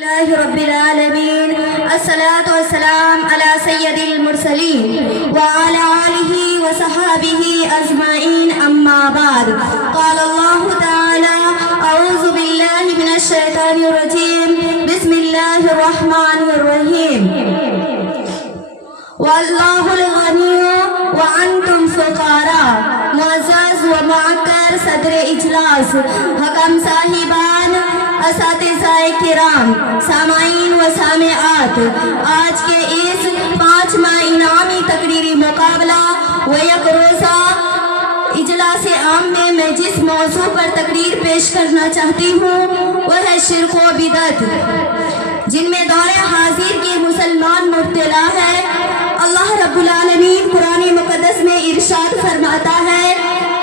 اللہ رب العالمین الصلاۃ والسلام علی سید المرسلین وعلی آلہ وصحبہ اجمعین اما بعد قال اللہ تعالی اعوذ باللہ من الشیطان الرجیم بسم اللہ الرحمن الرحیم واللہ الغنی وانتم فقراء۔ معزز و معکر صدر اجلاس، حکم صاحبان، اساتذہ کرام، سامعین و سامعات، آج کے اس 5واں انعامی تقریری مقابلہ و یک روزہ اجلاس عام میں جس موضوع پر تقریر پیش کرنا چاہتی ہوں وہ ہے شرک و بدعت، جن میں دور حاضر کے مسلمان مبتلا ہے۔ اللہ رب العالمین قرآن مقدس میں ارشاد فرماتا ہے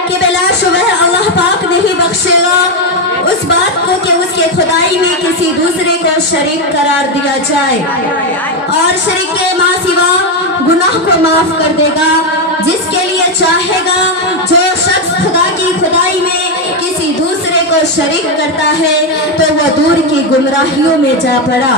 کہ بلا شبہ اللہ پاک نہیں بخشے گا اس بات کو کہ اس کے خدائی میں کسی دوسرے کو شریک قرار دیا جائے، اور شریک کے ماں سوا گناہ کو معاف کر دے گا جس کے لیے چاہے گا۔ جو شخص خدا کی خدائی میں کسی دوسرے کو شریک کرتا ہے تو وہ دور کی گمراہیوں میں جا پڑا۔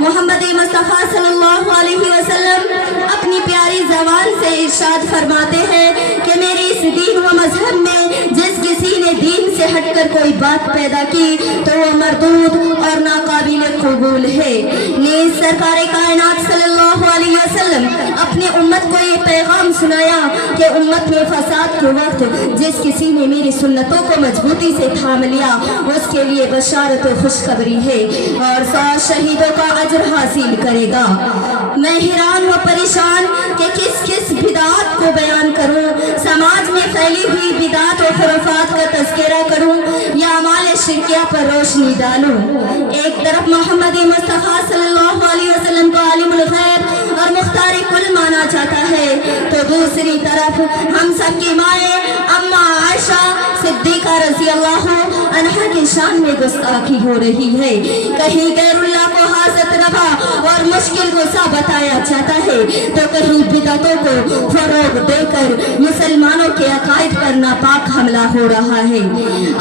محمد مصطفیٰ صلی اللہ علیہ وسلم اپنی پیاری زبان سے ارشاد فرماتے ہیں کہ میری اس دین و مذہب میں جس کسی نے دین سے ہٹ کر کوئی بات پیدا کی تو وہ مردود اور ناقابل قبول ہے۔ نیز سرکار کائنات صلی اللہ علیہ وسلم اپنی امت کو یہ پیغام سنایا کہ امت میں فساد کے وقت جس کسی نے میری سنتوں کو مضبوطی سے تھام لیا اس کے لیے بشارت و خوشخبری ہے اور 100 شہیدوں کا اجر حاصل کرے گا۔ میں حیران و پریشان کہ کس بدعات کو بیان کروں، سماج میں پھیلی ہوئی بدعات و خرافات کا تذکرہ کروں یا اعمال شرکیہ پر روشنی ڈالوں۔ ایک طرف محمد مصطفیٰ صلی اللہ علیہ وسلم کو عالم الغیب اور مختار کل مانا جاتا ہے تو دوسری طرف ہم سب کی مائیں اما عائشہ صدیقہ رضی اللہ عنہا کی شان میں گستاخی ہو رہی ہے۔ کہیں غیر اللہ کو حاجت روا اور مشکل گسا بتایا جاتا ہے تو کہیں بدعتوں کو فروغ دے کر مسلمانوں کے عقائد پر ناپاک حملہ ہو رہا ہے۔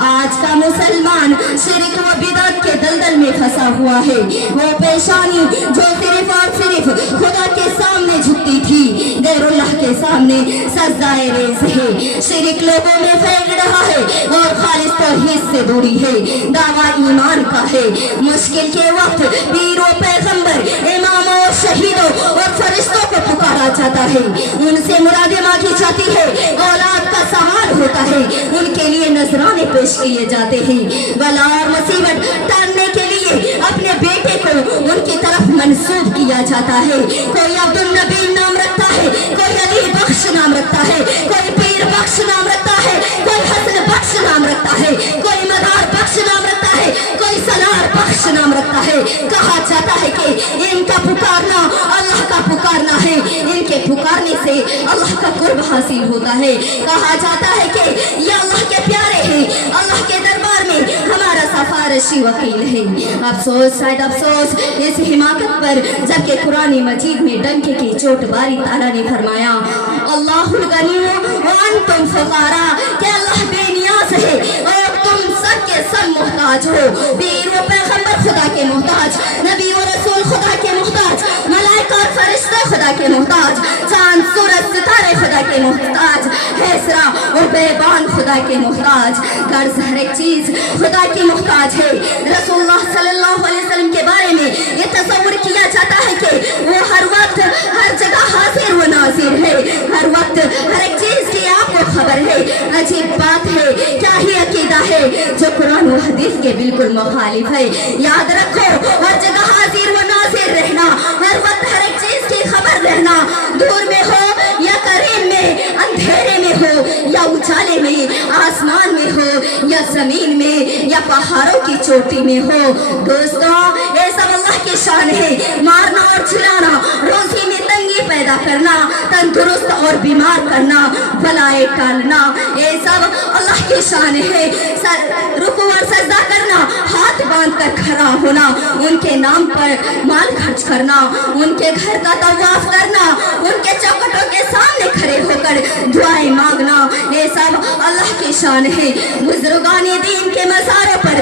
آج کا مسلمان شرک و بدعت کے دلدل میں پھنسا ہوا ہے۔ وہ پیشانی جو صرف اور صرف خدا کے سامنے جھکتی تھی غیر اللہ کے سامنے سجدائے ریز ہے۔ شرک لوگوں میں پھیل رہا ہے اور خالص توحید سے دوری ہے، دعویٰ ایمان کا ہے۔ مشکل کے وقت پیروں، پیغمبر، اماموں، شہیدوں اور فرشتوں کو پکارا جاتا ہے، ان سے مرادیں مانگی جاتی ہے، اولاد کا سوال ہوتا ہے، ان کے لیے نذرانے پیش کیے جاتے ہیں۔ بلا اور مصیبت ٹالنے کے لیے اپنے بیٹے کو ان کی طرف منسوب کیا جاتا ہے۔ کوئی عبد النبی نام رکھتا ہے، کوئی علی بخش نام رکھتا ہے، کوئی پیر بخش نام رکھتا ہے، کوئی حسن بخش نام رکھتا ہے، کوئی مدار بخش نام رکھتا ہے، کوئی سلار بخش نام رکھتا ہے۔ کہا جاتا ہے کہ ان کا پکارنا اللہ کا پکارنا ہے، ان کے پکارنے سے اللہ کا قرب حاصل ہوتا ہے۔ کہا جاتا ہے کہ یہ اللہ کے پیارے ہیں، اللہ کے دربار میں ہمارا سفارشی وکیل ہے۔ افسوس شاید افسوس اس حماقت پر جبکہ قرآن مجید میں ڈنکے کی چوٹ باری تعالیٰ نے فرمایا اللہ الغنی وانتم فقراء، کہ اللہ بے نیاز ہے اور تم سب کے سب محتاج ہو۔ پیر و پیغمبر خدا کے محتاج، نبی و رسول خدا کے محتاج، ملائکہ اور فرشتے خدا کے محتاج، چاند سورج ستارے خدا کے محتاج، حیسرا اور بیبان خدا کے محتاج، غرض ہر ایک چیز خدا کی محتاج ہے۔ رسول اللہ صلی اللہ علیہ وسلم کے بارے میں یہ تصور کیا جاتا ہے کہ وہ ہر وقت ہر جگہ حاضر و ناظر ہے، ہر وقت ہر ایک چیز کی آپ کو خبر ہے۔ عجیب بات ہے، کیا ہی عقیدہ ہے جو قرآن و حدیث کے بالکل مخالف ہے۔ یاد رکھو، ہر جگہ حاضر و ناظر رہنا، ہر وقت ہر ایک چیز کی خبر رہنا، دور میں ہو یا قریب میں، اندھیرے میں ہو یا اجالے میں، آسمان میں ہو یا زمین میں یا پہاڑوں کی چوٹی میں ہو۔ دوستوں، یہ سب اللہ کی شان ہے۔ مارنا اور چھڑانا، روزی میں تنگی پیدا کرنا، تندرست اور بیمار کرنا، بلائے ٹالنا، یہ سب اللہ کی شان ہے۔ رکوع اور سجدہ کرنا، ہاتھ باندھ کر کھڑا ہونا، ان کے نام پر مال خرچ کرنا، ان کے گھر کا طواف کرنا، ان کے چوکھٹوں کے سامنے کھڑے ہو کر دعائیں مانگنا، یہ سب اللہ کی شان ہے۔ بزرگان دین کے مزاروں پر